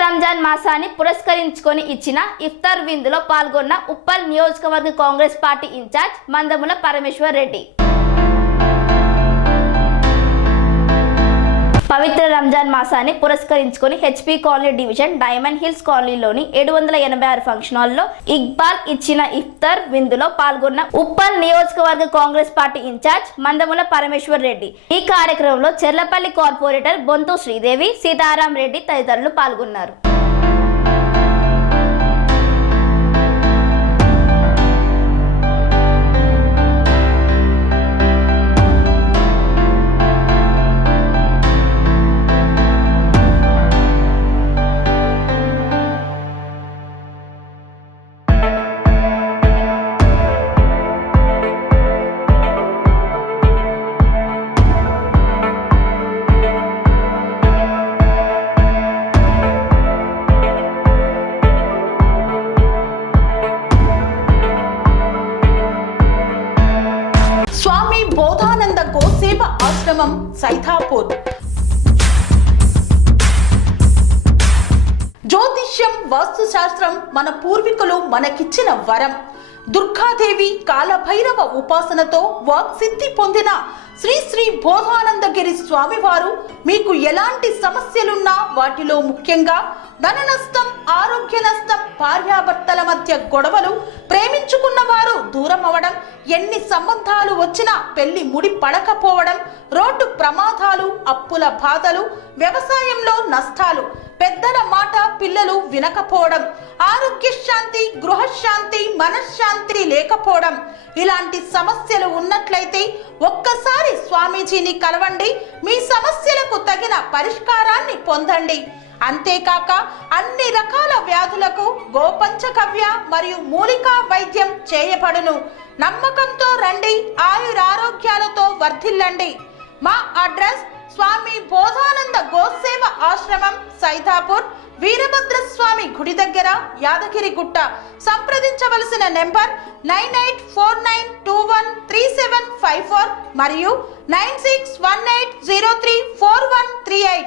రంజాన్ మాసాన్ని పురస్కరించుకొని ఇచ్చిన ఇఫ్తార్ విందులో పాల్గొన్న ఉప్పల్ నియోజకవర్గ కాంగ్రెస్ పార్టీ ఇన్ఛార్జ్ మందముల పరమేశ్వర్ రెడ్డి. పవిత్ర రంజాన్ మాసాన్ని పురస్కరించుకొని HP colony division diamond hills కాలనీలోని 786 ఫంక్షన్ హాల్లో ఇక్బాల్ ఇచ్చిన ఇఫ్తార్ విందులో పాల్గొన్న ఉప్పల్ నియోజకవర్గ కాంగ్రెస్ పార్టీ ఇన్ఛార్జ్ మందముల పరమేశ్వర్ రెడ్డి. ఈ కార్యక్రమంలో చెర్లపల్లి కార్పొరేటర్ బొంతు శ్రీదేవి, సీతారాం రెడ్డి తదితరులు పాల్గొన్నారు. స్వామి బోధానంద గోసేవ ఆశ్రమం సైథాపూర్. జ్యోతిష్యం, వాస్తుశాస్త్రం మన పూర్వీకులు మనకిచ్చిన వరం. దుర్గాదేవి, కాలభైరవ ఉపాసనతో వాక్సిద్ధి పొందిన శ్రీ శ్రీ బోధానందగిరి స్వామివారు మీకు ఎలాంటి సమస్యలున్నా, వాటిలో ముఖ్యంగా ధన నష్టం, ఆరోగ్య నష్టం, భార్యాభర్తల మధ్య గొడవలు, ప్రేమించుకున్న వారు దూరం అవడం, ఎన్ని సంబంధాలు వచ్చినా పెళ్లి ముడి పడకపోవడం, రోడ్డు ప్రమాదాలు, అప్పుల బాధలు, వ్యవసాయంలో నష్టాలు, పెద్దల మాట పిల్లలు వినకపోవడం, ఆరోగ్య శాంతి, గృహశాంతి, మనశ్శాంతి లేకపోవడం, ఇలాంటి సమస్యలు ఉన్నట్లయితే ఒక్కసారి స్వామీజీని కలవండి. మీ సమస్యలకు తగిన పరిష్కారాన్ని పొందండి. అంతేకాక అన్ని రకాల వ్యాధులకు గోపంచగవ్య మరియు మూలికా వైద్యం చేయబడును. నమ్మకంతో రండి, ఆయురారోగ్యాలతో వర్ధిల్లండి. మా అడ్రస్ స్వామి బోధానంద గోసేవ ఆశ్రమం, సైథాపూర్, వీరభద్రస్వామి గుడి దగ్గర, యాదగిరిగుట్ట. సంప్రదించవలసిన నెంబర్ 9849213754 మరియు 9618034138.